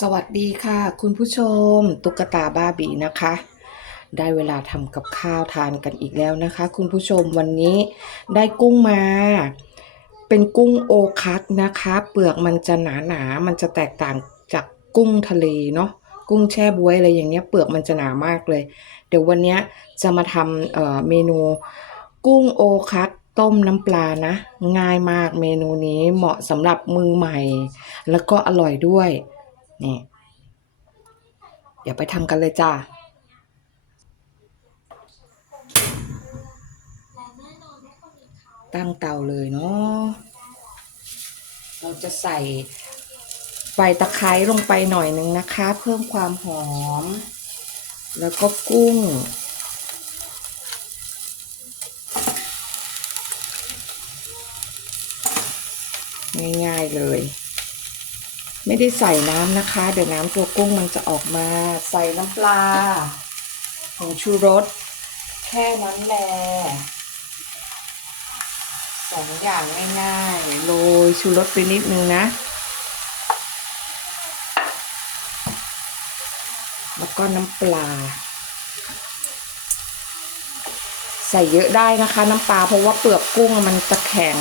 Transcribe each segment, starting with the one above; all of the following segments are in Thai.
สวัสดีค่ะ คุณผู้ชม ตุ๊กตาบ้าบีนะคะ ได้เวลาทำกับข้าวทานกันอีกแล้วนะคะ คุณผู้ชมวันนี้ได้กุ้งมา เป็นกุ้งโอคัตนะคะ เปลือกมันจะหนาหนามันจะแตกต่างจากกุ้งทะเลเนาะกุ้งแช่บ๊วยอะไรอย่างเงี้ยเปลือกมันจะหนามากเลย เดี๋ยววันนี้จะมาทำเเมนู กุ้งโอคัตต้มน้ำปลานะ ง่ายมากเมนูนี้เหมาะสำหรับมือใหม่ แล้วก็อร่อยด้วย นี่เดี๋ยวไปทำกันเลยจ้าตั้งเตาเลยเนาะเราจะใส่ใบตะไคร้ลงไปหน่อยนึงนะคะ เพิ่มความหอม แล้วก็กุ้ง ง่ายๆเลย ไม่ได้ใส่น้ำนะคะ เดี๋ยวน้ำตัวกุ้งมันจะออกมาใส่น้ำปลาผงชูรส แค่นั้นแหละสองอย่างง่ายๆโรยชูรสไปนิดนึงนะ แล้วก็น้ำปลา ใส่เยอะได้นะคะน้ำปลาเพราะว่าเปลือกกุ้งมันจะแข็ง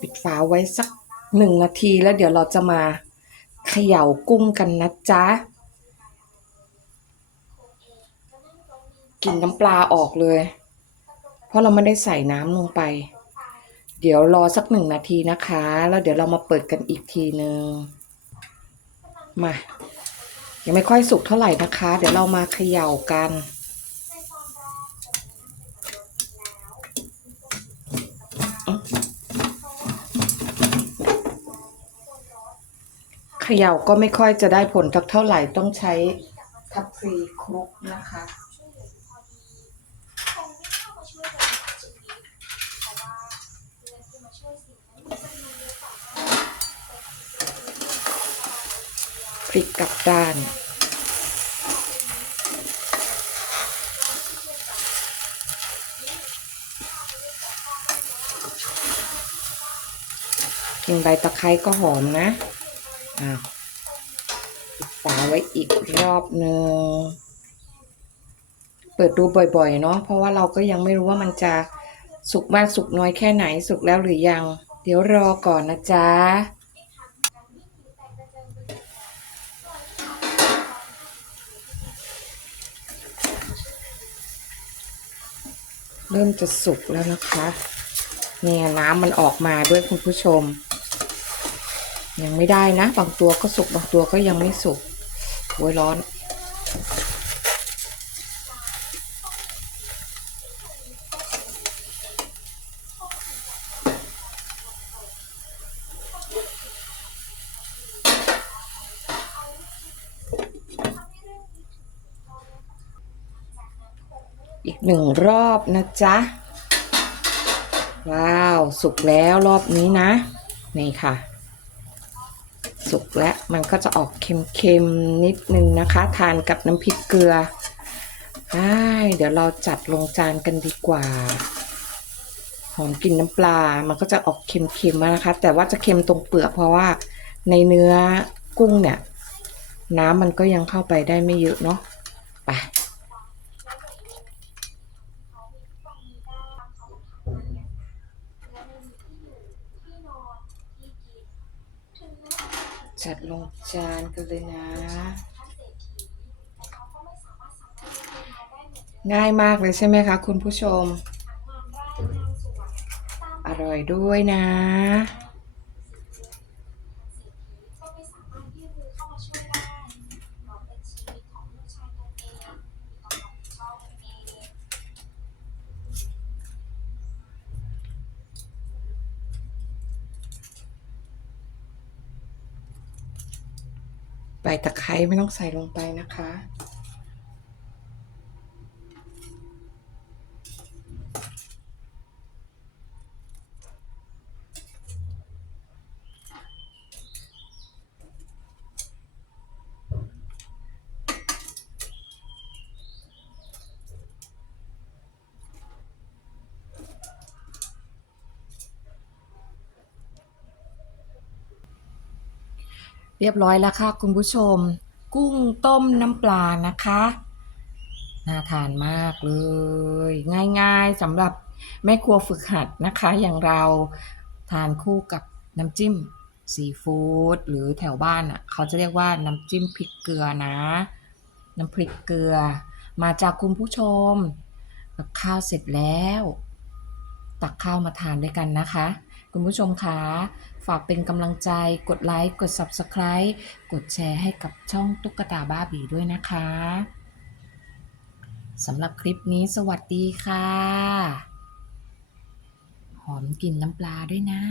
ปิดฝาไว้สักหนึ่งนาทีแล้วเดี๋ยวเราจะมาเขย่ากุ้งกันนะจ๊ะกลินน้ำปลาออกเลย เพราะเราไม่ได้ใส่น้ำลงไป เดี๋ยวรอสักหนึ่งนาทีนะคะ แล้วเดี๋ยวเรามาเปิดกันอีกทีนึง มา ยังไม่ค่อยสุกเท่าไหร่นะคะ เดี๋ยวเรามาเขย่ากัน ขย่าก็ไม่ค่อยจะได้ผลทักเท่าไหร่ต้องใช้ทัพพรีคลุกนะคะพริกกับด้านกินใบตะไคร้ก็หอมนะ อาปิดฝาไว้อีกรอบหนึ่งเปิดดูบ่อยๆเนาะเพราะว่าเราก็ยังไม่รู้ว่ามันจะสุกมากสุกน้อยแค่ไหนสุกแล้วหรือยัง เดี๋ยวรอก่อนนะจ๊ะเริ่มจะสุกแล้วนะคะ เนี่ยน้ำมันออกมาด้วยคุณผู้ชม ยังไม่ได้นะ บางตัวก็สุก บางตัวก็ยังไม่สุกโวยร้อน อีกหนึ่งรอบนะจ๊ะ ว้าว สุกแล้วรอบนี้นะ นี่ค่ะ แล้วมันก็จะออกเค็มๆนิดนึงนะคะ ทานกับน้ำพริกเกลือได้เดี๋ยวเราจัดลงจานกันดีกว่า หอมกลิ่นน้ำปลา มันก็จะออกเค็มๆนะคะ แต่ว่าจะเค็มตรงเปลือกเพราะว่าในเนื้อกุ้งเนี่ย น้ำมันก็ยังเข้าไปได้ไม่เยอะเนาะไป จัดลงจานกันเลยนะ ง่ายมากเลยใช่ไหมคะคุณผู้ชม อร่อยด้วยนะ ตะไคร้ไม่ต้องใส่ลงไปนะคะ เรียบร้อยแล้วค่ะคุณผู้ชม กุ้งต้มน้ำปลานะคะน่าทานมากเลย ง่ายๆสำหรับแม่ครัวฝึกหัดนะคะ อย่างเราทานคู่กับน้ำจิ้มซีฟู้ดหรือแถวบ้านอะเขาจะเรียกว่าน้ำจิ้มพริกเกลือนะ น้ำพริกเกลือ มาจากคุณผู้ชมกับข้าวเสร็จแล้ว ตักข้าวมาทานด้วยกันนะคะ คุณผู้ชมคะฝากเป็นกำลังใจกดไลค์กด Subscribe กดแชร์ให้กับช่องตุ๊กตาบ้าบีด้วยนะคะสำหรับคลิปนี้สวัสดีค่ะ หอมกลิ่นน้ำปลาด้วยนะ